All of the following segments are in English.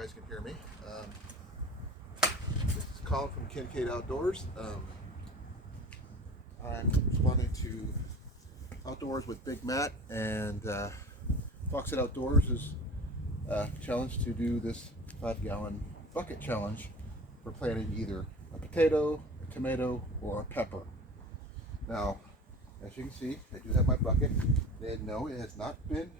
guys can hear me. This is Colin from Kynkade Outdoors. I'm responding to Outdoors with Big Matt, and Fox Outdoors is challenged to do this 5-gallon bucket challenge for planting either a potato, a tomato, or a pepper. Now, as you can see, I do have my bucket, and no, it has not been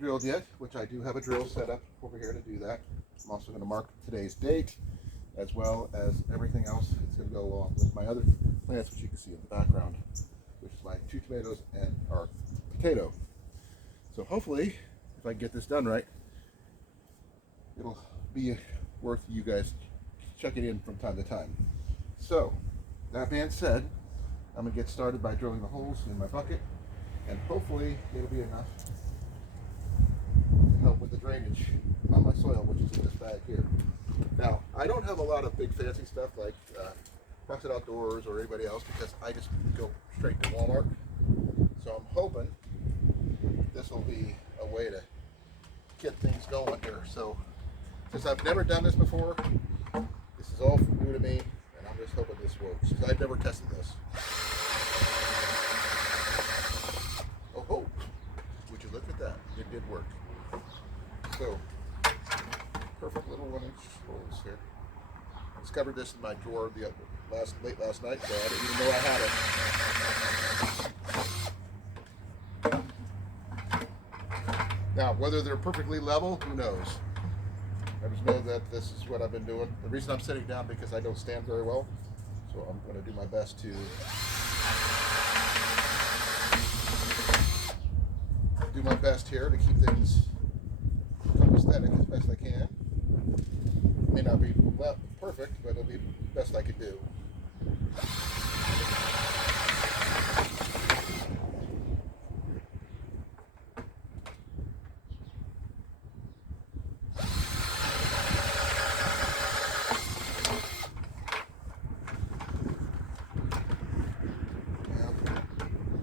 drilled yet, which I do have a drill set up over here to do that. I'm also going to mark today's date, as well as everything else that's going to go along with my other plants, which you can see in the background, which is my 2 tomatoes and our potato. So hopefully, if I get this done right, it'll be worth you guys checking in from time to time. So, that being said, I'm going to get started by drilling the holes in my bucket, and hopefully it'll be enough to help with the drainage on my soil, which is in this bag here. Now, I don't have a lot of big fancy stuff like Fox Outdoors or anybody else, because I just go straight to Walmart. So I'm hoping this will be a way to get things going here. So since I've never done this before, this is all new to me, and I'm just hoping this works, because I've never tested this. Oh ho! Would you look at that? It did work. So, perfect little 1-inch holes here. I discovered this in my drawer late last night, so I didn't even know I had it. Now, whether they're perfectly level, who knows? I just know that this is what I've been doing. The reason I'm sitting down because I don't stand very well, so I'm going to do my best to here to keep things aesthetic as best I can. May not be perfect, but it'll be the best I could do.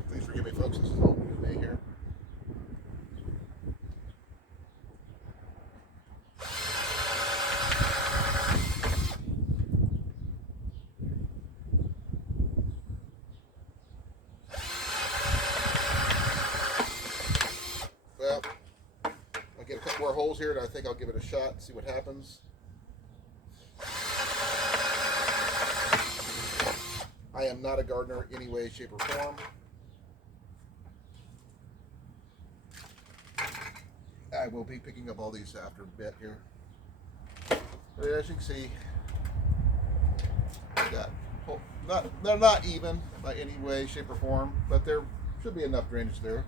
Please forgive me, folks. This is all new to me here. Well, I'll get a couple more holes here, and I think I'll give it a shot and see what happens. I am not a gardener in any way, shape, or form. I will be picking up all these after a bit here. But as you can see, they're not even by any way, shape, or form, but there should be enough drainage there.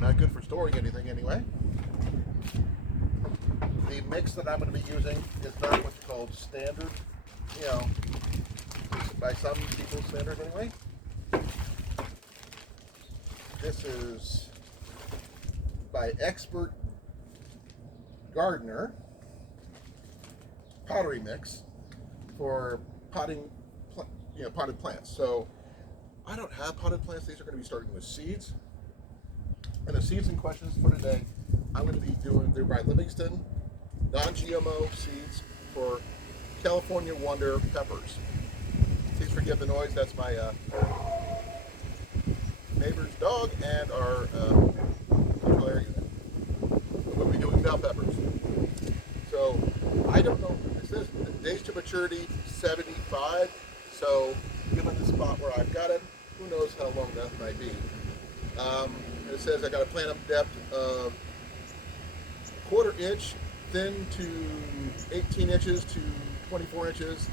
Not good for storing anything anyway. The mix that I'm going to be using is not what's called standard, by some people's standards anyway. This is by Expert Gardener pottery mix for potted plants. So I don't have potted plants. These are going to be starting with seeds. And the seeds in questions for today, I'm going to be doing, they're by Livingston, Non-GMO seeds for California Wonder peppers. Please forgive the noise. That's my neighbor's dog and our control area unit. We'll be doing bell peppers. So I don't know. It says days to maturity 75. So given the spot where I've got it, who knows how long that might be. It says I got a plant up depth of 1/4 inch, thin to 18 inches to 24 inches.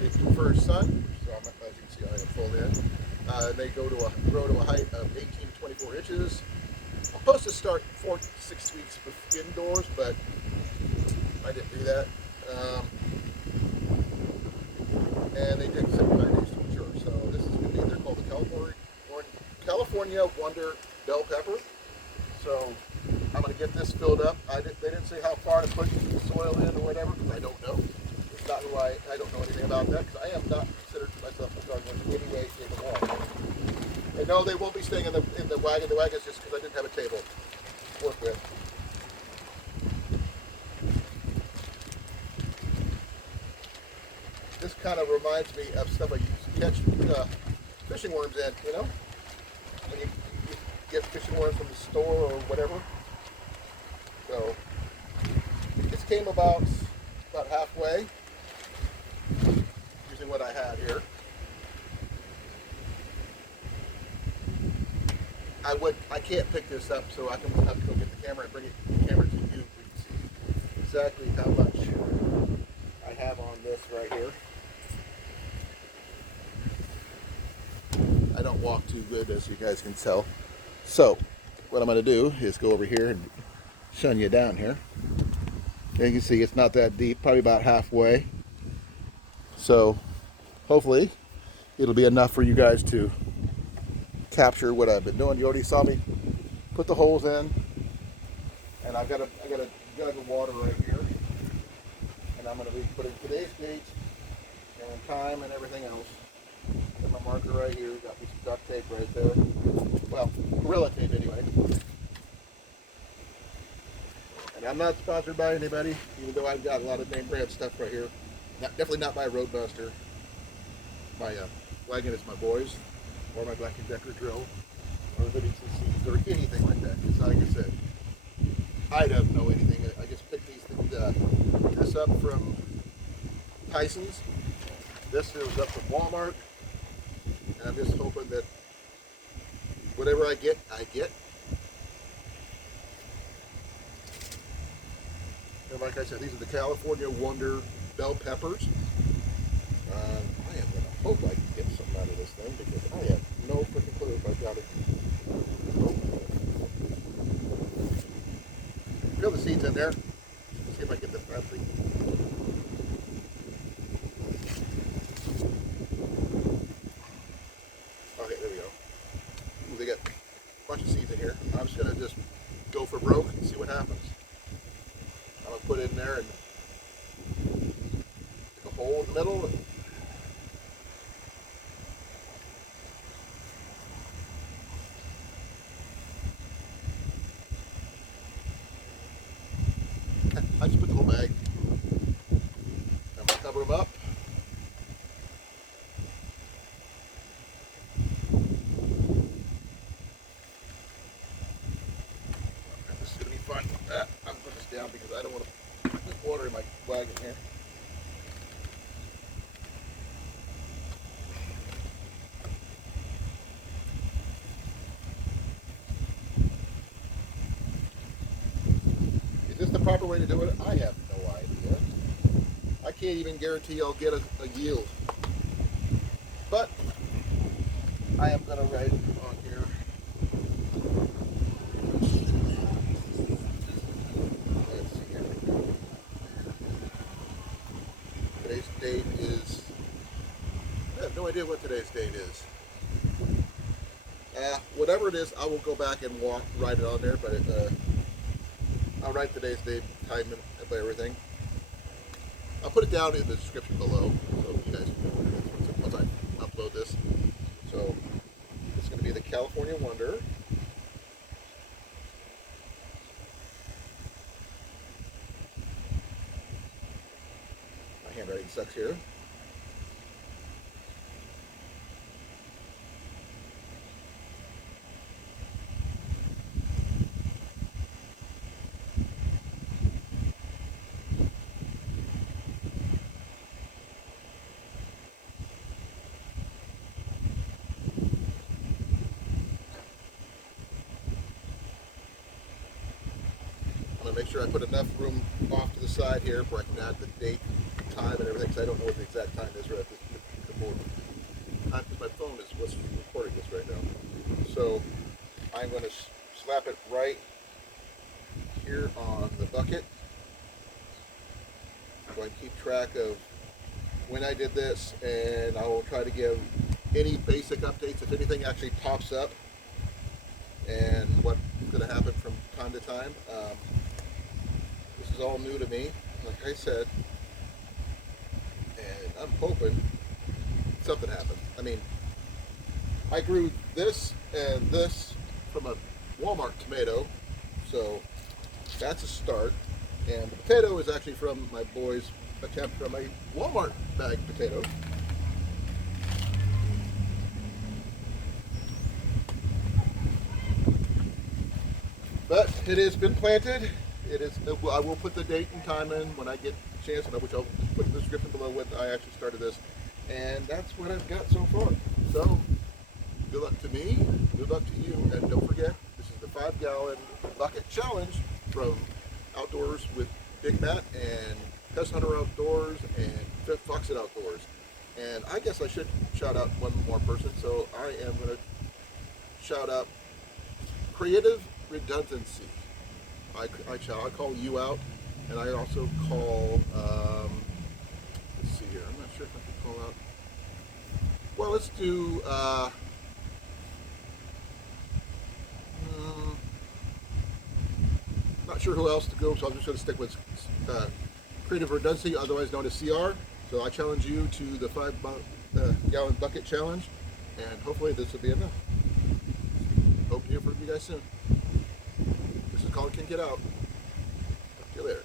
They prefer sun, which is, as you can see, I have full in. They grow to a height of 18 to 24 inches. I'm supposed to start 4 to 6 weeks indoors, but I didn't do that. And they take 75 days to mature. So this is going to be, they're called the California Wonder Bell Pepper. So I'm going to get this filled up. They didn't say how far to put the soil in or whatever, because I don't know. It's not who I don't know anything about that, because I am not considered myself a gardener in any way, shape, or form. No, they won't be staying in the wagon. The wagon's just because I didn't have a table to work with. This kind of reminds me of stuff I used to catch fishing worms in, you know? When you get fishing worms from the store or whatever. So, this came about halfway, using what I had here. I can't pick this up, so I can have to go get the camera and bring the camera to you. We can see exactly how much I have on this right here. I don't walk too good, as you guys can tell. So, what I'm going to do is go over here and shun you down here. And you can see it's not that deep, probably about halfway. So, hopefully, it'll be enough for you guys to capture what I've been doing. You already saw me put the holes in, and I got a jug of water right here, and I'm going to be putting today's date and time and everything else. Got my marker right here. Got me some duct tape right there. Well, Gorilla Tape anyway. And I'm not sponsored by anybody, even though I've got a lot of name brand stuff right here. Definitely not by Roadbuster. My wagon is my boys, or my Black & Decker drill, or Livingston seeds, or anything like that. It's like I said, I don't know anything. I just picked these things, this up from Tyson's. This was up from Walmart. And I'm just hoping that whatever I get, I get. And like I said, these are the California Wonder bell peppers. I am going to hope I can get something out of this thing because I have no freaking clue if I've got it. Feel the seeds in there. Let's see if I can get this properly. Okay, there we go. Ooh, they got a bunch of seeds in here. I'm just going to just go for broke and see what happens. I'm going to put it in there and take a hole in the middle. I just put the whole bag. I'm going to cover them up. This is going to be fun. I'm putting this down because I don't want to put water in my wagon here. Is this the proper way to do it? I have no idea. I can't even guarantee I'll get a yield. But I am going to write on here. Let's see here. Today's date is, I have no idea what today's date is. Whatever it is, I will go back and write it on there, but I'll write today's date, time, and everything. I'll put it down in the description below, so you guys can know what it is once I upload this. So, it's going to be the California Wonder. My handwriting sucks here. I'm going to make sure I put enough room off to the side here where I can add the date, time, and everything, because I don't know what the exact time is right at the board. Because my phone is what's recording this right now. So I'm going to slap it right here on the bucket. So I keep track of when I did this, and I will try to give any basic updates if anything actually pops up and what's going to happen from time to time. This is all new to me, like I said, and I'm hoping something happens. I mean, I grew this and this from a Walmart tomato, so that's a start. And the potato is actually from my boy's attempt from a Walmart bag potato. But it has been planted. It is. I will put the date and time in when I get a chance, which I'll put in the description below when I actually started this. And that's what I've got so far. So good luck to me. Good luck to you. And don't forget, this is the 5-gallon bucket challenge from Outdoors with Big Matt and Pest Hunter Outdoors and Foxit Outdoors. And I guess I should shout out one more person. So I am going to shout out Creative Redundancy. I call you out, and I also call, let's see here, I'm not sure if I can call out, well, let's do, not sure who else to go, so I'm just going to stick with Creative Redundancy, otherwise known as CR. So I challenge you to the 5-gallon bucket challenge, and hopefully this will be enough. Hope to hear from you guys soon. This is Colan Kynkade out. Talk to you later.